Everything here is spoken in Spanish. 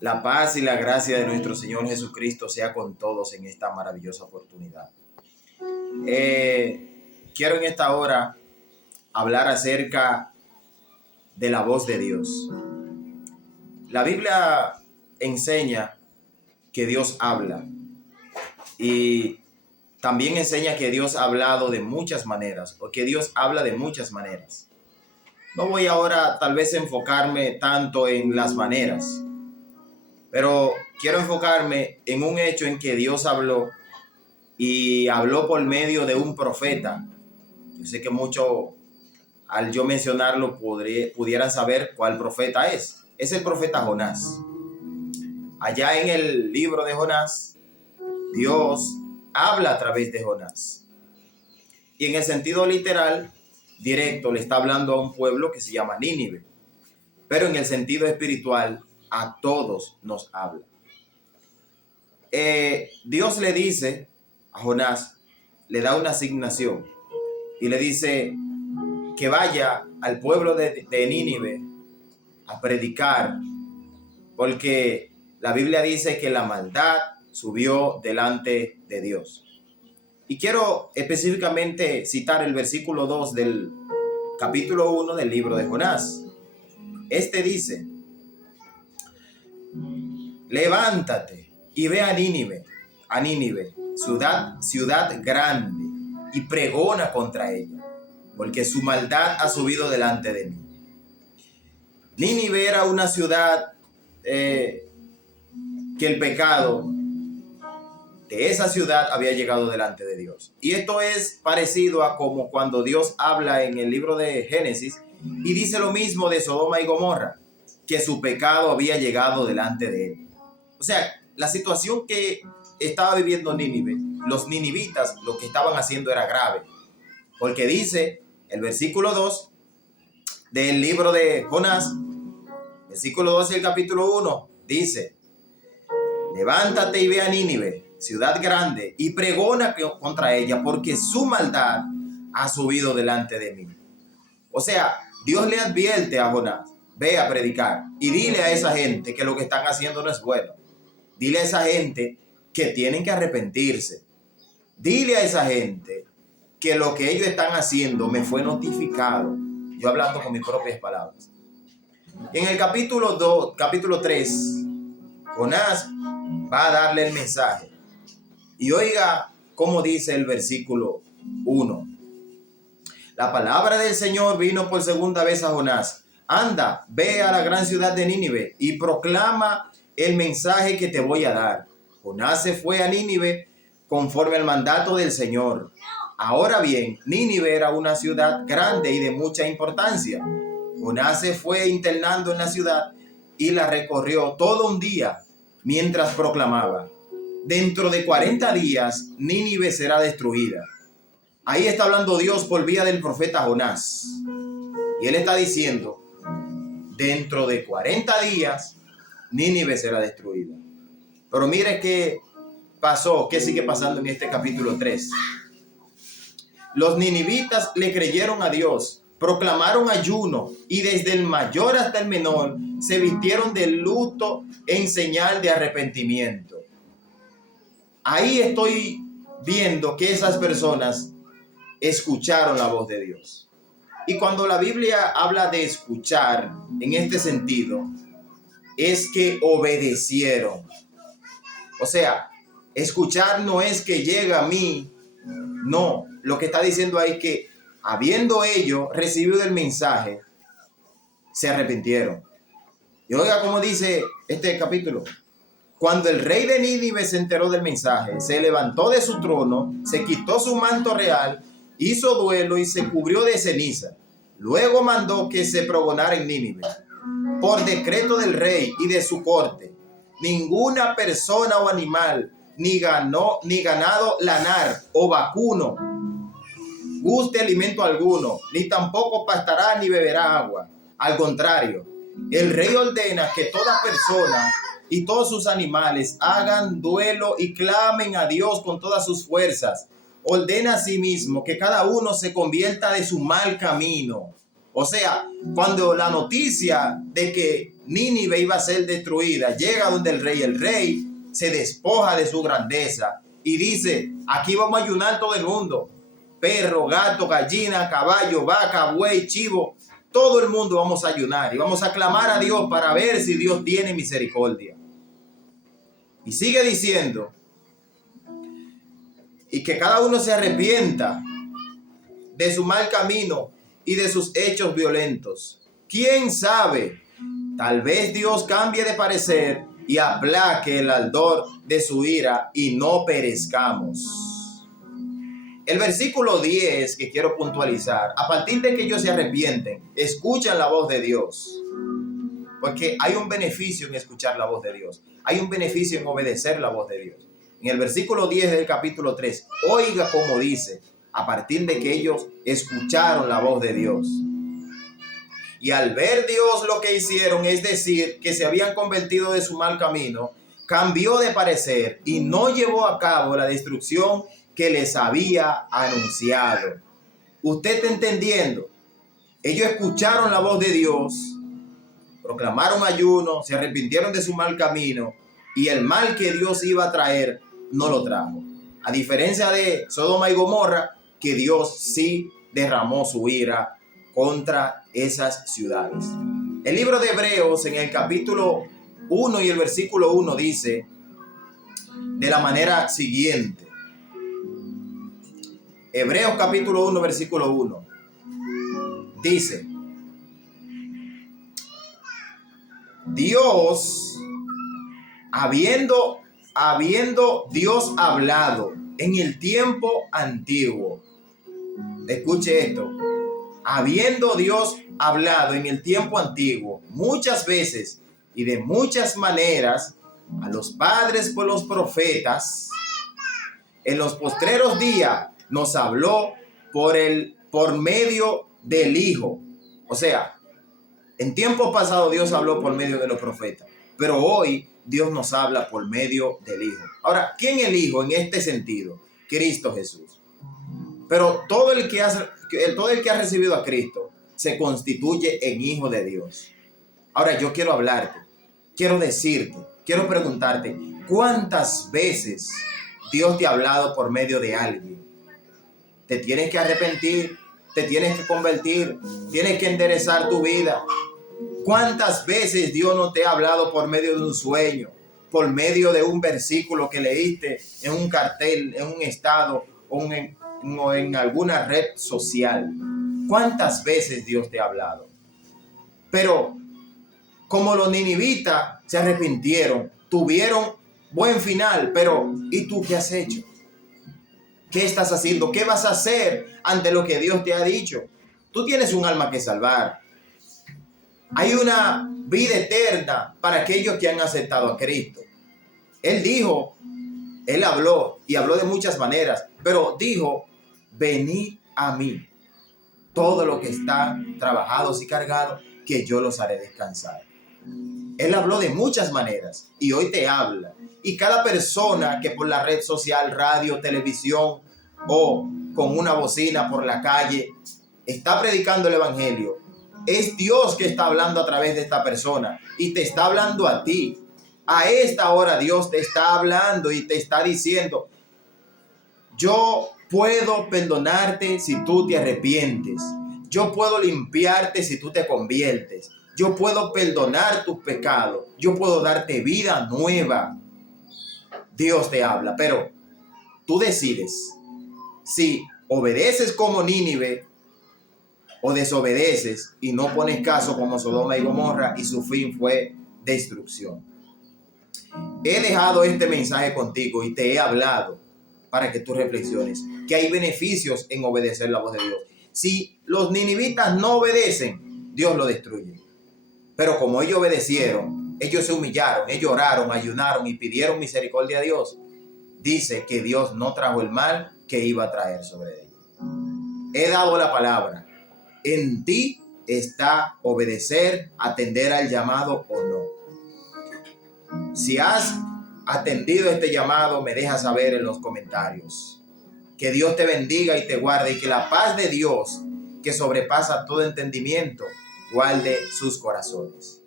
La paz y la gracia de nuestro Señor Jesucristo sea con todos en esta maravillosa oportunidad. Quiero en esta hora hablar acerca de la voz de Dios. La Biblia enseña que Dios habla y también enseña que Dios ha hablado de muchas maneras o que Dios habla de muchas maneras. No voy ahora tal vez enfocarme tanto en las maneras, pero quiero enfocarme en un hecho en que Dios habló y habló por medio de un profeta. Yo sé que muchos, al yo mencionarlo, pudieran saber cuál profeta es. Es el profeta Jonás. Allá en el libro de Jonás, Dios habla a través de Jonás. Y en el sentido literal, directo, le está hablando a un pueblo que se llama Nínive. Pero en el sentido espiritual, a todos nos habla. Dios le dice a Jonás, le da una asignación y le dice que vaya al pueblo de Nínive a predicar, porque la Biblia dice que la maldad subió delante de Dios. Y quiero específicamente citar el versículo 2 del capítulo 1 del libro de Jonás. Este dice: levántate y ve a Nínive, ciudad grande, y pregona contra ella, porque su maldad ha subido delante de mí. Nínive era una ciudad que el pecado de esa ciudad había llegado delante de Dios. Y esto es parecido a como cuando Dios habla en el libro de Génesis y dice lo mismo de Sodoma y Gomorra, que su pecado había llegado delante de él. O sea, la situación que estaba viviendo Nínive, los ninivitas lo que estaban haciendo era grave, porque dice el versículo 2 del libro de Jonás, versículo 2 del capítulo 1, dice: levántate y ve a Nínive, ciudad grande, y pregona contra ella, porque su maldad ha subido delante de mí. O sea, Dios le advierte a Jonás: ve a predicar y dile a esa gente que lo que están haciendo no es bueno. Dile a esa gente que tienen que arrepentirse. Dile a esa gente que lo que ellos están haciendo me fue notificado. Yo hablando con mis propias palabras. En el capítulo 3, Jonás va a darle el mensaje. Y oiga cómo dice el versículo 1. La palabra del Señor vino por segunda vez a Jonás. Anda, ve a la gran ciudad de Nínive y proclama el mensaje que te voy a dar. Jonás se fue a Nínive conforme al mandato del Señor. Ahora bien, Nínive era una ciudad grande y de mucha importancia. Jonás se fue internando en la ciudad y la recorrió todo un día mientras proclamaba: dentro de 40 días Nínive será destruida. Ahí está hablando Dios por vía del profeta Jonás. Y él está diciendo: dentro de 40 días Nínive será destruida. Pero mire qué pasó, qué sigue pasando en este capítulo 3. Los ninivitas le creyeron a Dios, proclamaron ayuno y desde el mayor hasta el menor se vistieron de luto en señal de arrepentimiento. Ahí estoy viendo que esas personas escucharon la voz de Dios. Y cuando la Biblia habla de escuchar en este sentido, es que obedecieron. O sea, escuchar no es que llega a mí, no. Lo que está diciendo ahí es que habiendo ellos recibido el mensaje, se arrepintieron. Y oiga cómo dice este capítulo: cuando el rey de Nínive se enteró del mensaje, se levantó de su trono, se quitó su manto real, hizo duelo y se cubrió de ceniza. Luego mandó que se pregonara en Nínive, por decreto del rey y de su corte: ninguna persona o animal, ni ganado lanar o vacuno, guste alimento alguno, ni tampoco pastará ni beberá agua. Al contrario, el rey ordena que toda persona y todos sus animales hagan duelo y clamen a Dios con todas sus fuerzas. Ordena a sí mismo que cada uno se convierta de su mal camino. O sea, cuando la noticia de que Nínive iba a ser destruida, llega donde el rey se despoja de su grandeza y dice, aquí vamos a ayunar todo el mundo, perro, gato, gallina, caballo, vaca, buey, chivo, todo el mundo vamos a ayunar y vamos a clamar a Dios para ver si Dios tiene misericordia. Y sigue diciendo, y que cada uno se arrepienta de su mal camino y de sus hechos violentos. ¿Quién sabe? Tal vez Dios cambie de parecer y aplaque el ardor de su ira y no perezcamos. El versículo 10 que quiero puntualizar, a partir de que ellos se arrepienten, escuchan la voz de Dios. Porque hay un beneficio en escuchar la voz de Dios. Hay un beneficio en obedecer la voz de Dios. En el versículo 10 del capítulo 3, oiga cómo dice, a partir de que ellos escucharon la voz de Dios. Y al ver Dios lo que hicieron, es decir, que se habían convertido de su mal camino, cambió de parecer y no llevó a cabo la destrucción que les había anunciado. ¿Usted está entendiendo? Ellos escucharon la voz de Dios, proclamaron ayuno, se arrepintieron de su mal camino y el mal que Dios iba a traer no lo trajo. A diferencia de Sodoma y Gomorra, que Dios sí derramó su ira contra esas ciudades. El libro de Hebreos en el capítulo 1 y el versículo 1 dice de la manera siguiente. Hebreos capítulo 1 versículo 1 dice: Dios, habiendo Dios hablado en el tiempo antiguo. Escuche esto. Habiendo Dios hablado en el tiempo antiguo muchas veces y de muchas maneras a los padres por los profetas, en los postreros días nos habló por medio del Hijo. O sea, en tiempo pasado Dios habló por medio de los profetas, pero hoy Dios nos habla por medio del Hijo. Ahora, ¿quién es el Hijo en este sentido? Cristo Jesús. Pero todo el que ha recibido a Cristo se constituye en hijo de Dios. Ahora yo quiero hablarte, quiero decirte, quiero preguntarte, ¿cuántas veces Dios te ha hablado por medio de alguien? Te tienes que arrepentir, te tienes que convertir, tienes que enderezar tu vida. ¿Cuántas veces Dios no te ha hablado por medio de un sueño, por medio de un versículo que leíste en un cartel, en un estado o en alguna red social? ¿Cuántas veces Dios te ha hablado? Pero como los ninivitas se arrepintieron, tuvieron buen final, pero ¿y tú qué has hecho? ¿Qué estás haciendo? ¿Qué vas a hacer ante lo que Dios te ha dicho? Tú tienes un alma que salvar. Hay una vida eterna para aquellos que han aceptado a Cristo. Él dijo, Él habló y habló de muchas maneras, pero dijo: venid a mí, todo lo que están trabajados y cargados, que yo los haré descansar. Él habló de muchas maneras y hoy te habla. Y cada persona que por la red social, radio, televisión o con una bocina por la calle está predicando el evangelio, es Dios que está hablando a través de esta persona y te está hablando a ti. A esta hora Dios te está hablando y te está diciendo: yo puedo perdonarte si tú te arrepientes. Yo puedo limpiarte si tú te conviertes. Yo puedo perdonar tus pecados. Yo puedo darte vida nueva. Dios te habla, pero tú decides si obedeces como Nínive o desobedeces y no pones caso como Sodoma y Gomorra, y su fin fue destrucción. He dejado este mensaje contigo y te he hablado para que tú reflexiones que hay beneficios en obedecer la voz de Dios. Si los ninivitas no obedecen, Dios lo destruye. Pero como ellos obedecieron, ellos se humillaron, ellos oraron, ayunaron y pidieron misericordia a Dios, dice que Dios no trajo el mal que iba a traer sobre ellos. He dado la palabra. En ti está obedecer, atender al llamado o no. Si has atendido este llamado, me dejas saber en los comentarios. Que Dios te bendiga y te guarde, y que la paz de Dios, que sobrepasa todo entendimiento, guarde sus corazones.